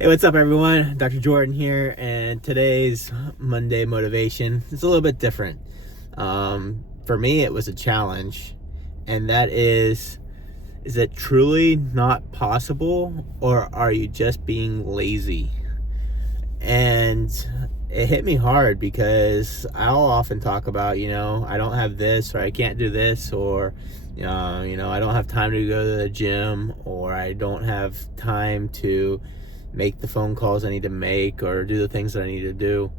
Hey, what's up, everyone? Dr. Jordan here, and today's Monday motivation is a little bit different. For me, it was a challenge, and that is it truly not possible, or are you just being lazy? And it hit me hard because I'll often talk about, I don't have this, or I can't do this, or I don't have time to go to the gym, or I don't have time to make the phone calls I need to make or do the things that I need to do.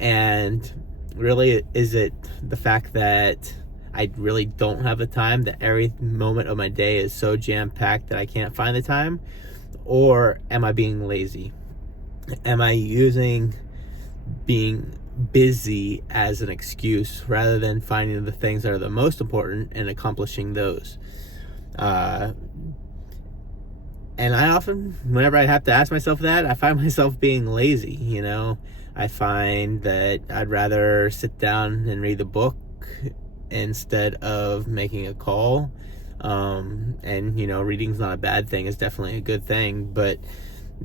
And really, is it the fact that I really don't have the time, that every moment of my day is so jam-packed that I can't find the time? Or am I being lazy? Am I using being busy as an excuse rather than finding the things that are the most important and accomplishing those? And I often, whenever I have to ask myself that, I find myself being lazy. I find that I'd rather sit down and read the book instead of making a call. Reading's not a bad thing. It's definitely a good thing. But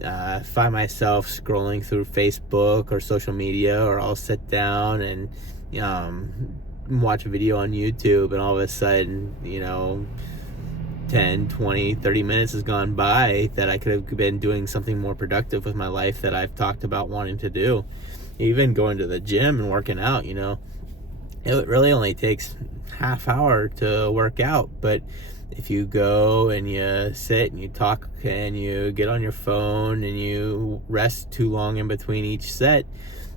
I find myself scrolling through Facebook or social media, or I'll sit down and watch a video on YouTube, and all of a sudden, 10, 20, 30 minutes has gone by that I could have been doing something more productive with my life that I've talked about wanting to do. Even going to the gym and working out, it really only takes half hour to work out. But if you go and you sit and you talk and you get on your phone and you rest too long in between each set,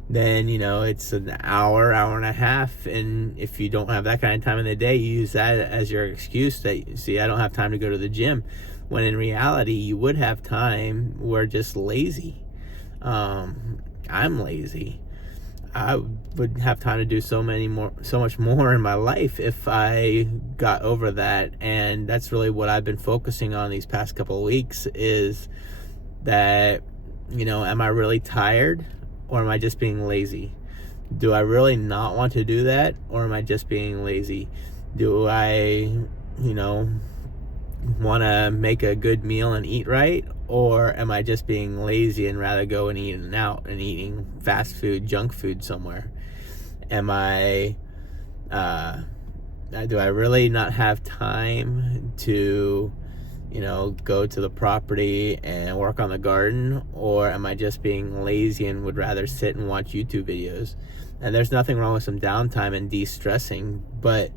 then it's an hour and a half. And if you don't have that kind of time in the day, you use that as your excuse that, see, I don't have time to go to the gym, when in reality you would have time. We're just lazy. I'm lazy. I would have time to do so much more in my life if I got over that. And that's really what I've been focusing on these past couple of weeks, is that, am I really tired, or am I just being lazy? Do I really not want to do that, or am I just being lazy? Do I, want to make a good meal and eat right, or am I just being lazy and rather go and eat out and eating fast food, junk food somewhere? Am I, do I really not have time to, go to the property and work on the garden, or am I just being lazy and would rather sit and watch YouTube videos? And there's nothing wrong with some downtime and de-stressing, but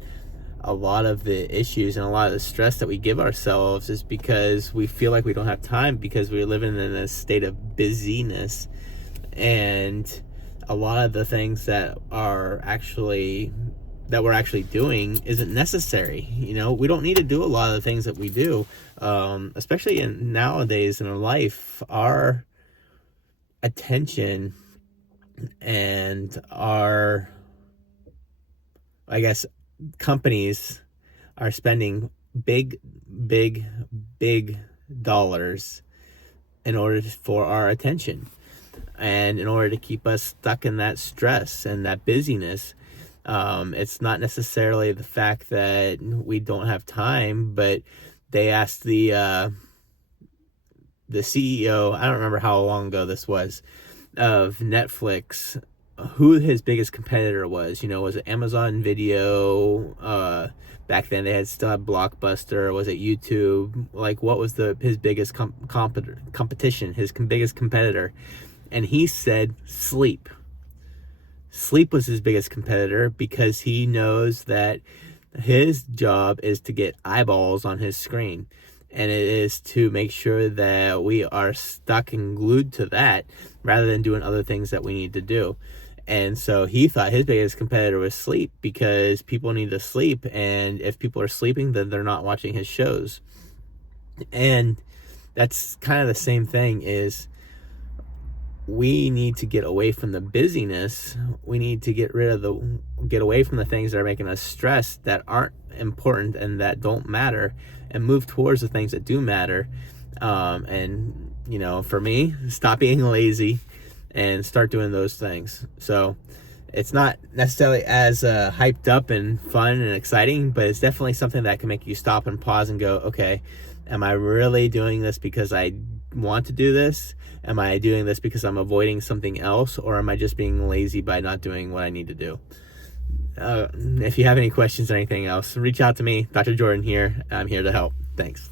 a lot of the issues and a lot of the stress that we give ourselves is because we feel like we don't have time, because we're living in a state of busyness. And a lot of the things that we're actually doing isn't necessary. We don't need to do a lot of the things that we do, especially nowadays in our life. Our attention and our, companies are spending big dollars in order for our attention, and in order to keep us stuck in that stress and that busyness. It's not necessarily the fact that we don't have time, but they asked the CEO, I don't remember how long ago this was, of Netflix, who his biggest competitor was. Was it Amazon Video? Back then they still had Blockbuster. Was it YouTube? Like, what was his biggest competition, his biggest competitor? And he said sleep. Sleep was his biggest competitor, because he knows that his job is to get eyeballs on his screen, and it is to make sure that we are stuck and glued to that rather than doing other things that we need to do. And so he thought his biggest competitor was sleep, because people need to sleep, and if people are sleeping, then they're not watching his shows. And that's kind of the same thing, is we need to get away from the busyness. We need to get away from the things that are making us stressed, that aren't important and that don't matter, and move towards the things that do matter. For me, stop being lazy and start doing those things. So it's not necessarily as hyped up and fun and exciting, but it's definitely something that can make you stop and pause and go, okay, am I really doing this because I want to do this? Am I doing this because I'm avoiding something else, or am I just being lazy by not doing what I need to do? If you have any questions or anything else, reach out to me. Dr. Jordan here. I'm here to help. Thanks.